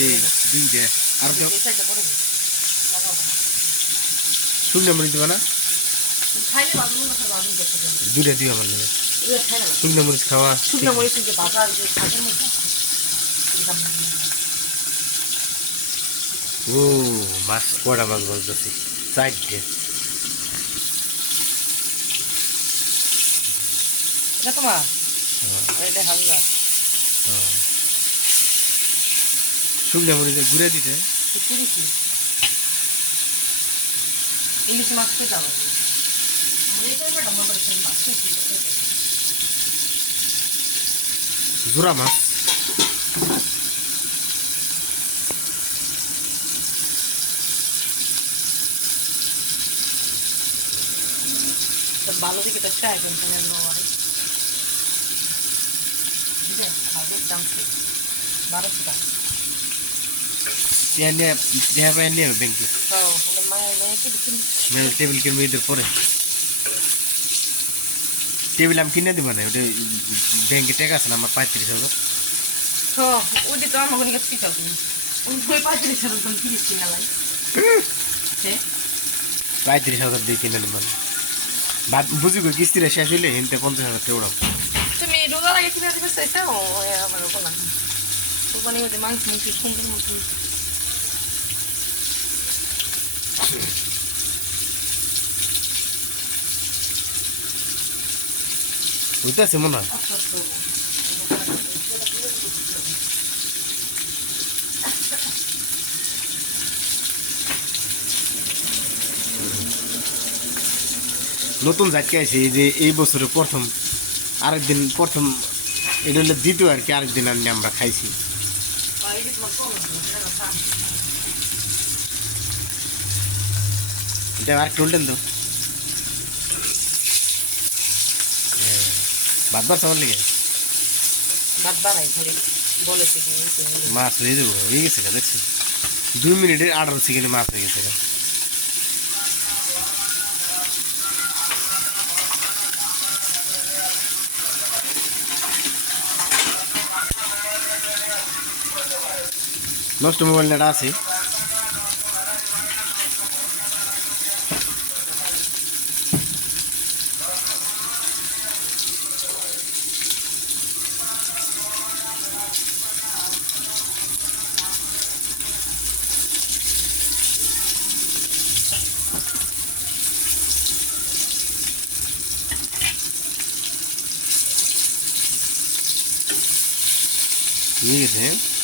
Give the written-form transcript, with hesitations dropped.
সেই দুইটা আর তো শুকনো মরিচ দিবা না দুইটা দিও আমার লাগে শুকনো মরিচ খাওয়া ও মাছ কটা মাছ বলতেছি চারটে এটা তোমার এটা হামজা শুকনো মরিচে ঘুরে দিতে ইলিশ মাছ খেতে হবে জোড়া মাছ ভালো দিকে তো ট্রাই করতে হবে ব্যাংকে টেবিল কিনবো ঈদের পরে টেবিল আমি কিনে দিব না ওটা ব্যাংকে টাকা আছে না আমার 35,000 ওইটা তো আমার কাছে ঠিক আছে ওই 35,000 তুমি কিনিস কিনা লাই 35,000 দিয়ে কিনে নিব বুঝি গো কিস্তিটা শেষ হইলে হিনতে 50,000 টাকা উড়াবো তুমি রোজার আগে কিনে দিবে সেটা আমার ওপর না কোরবানি ওদের মাংস সুন্দর মতো বুঝতেছে মনে হয় নতুন জাতকে আছে এই যে এই বছরে প্রথম আরেকদিন প্রথম এটা হলো দ্বিতীয় আর কি আরেকদিন আনলে আমরা খাইছি এটা আর একটু উল্টেন তো বাদবার চাওয়ার লেগে মাছ হয়ে যাবো হয়ে গেছে দেখছি 2 মিনিটের 18 সেকেন্ডে মাছ হয়ে গেছে নষ্ট মোবাইল নেট আছে ঠিক আছে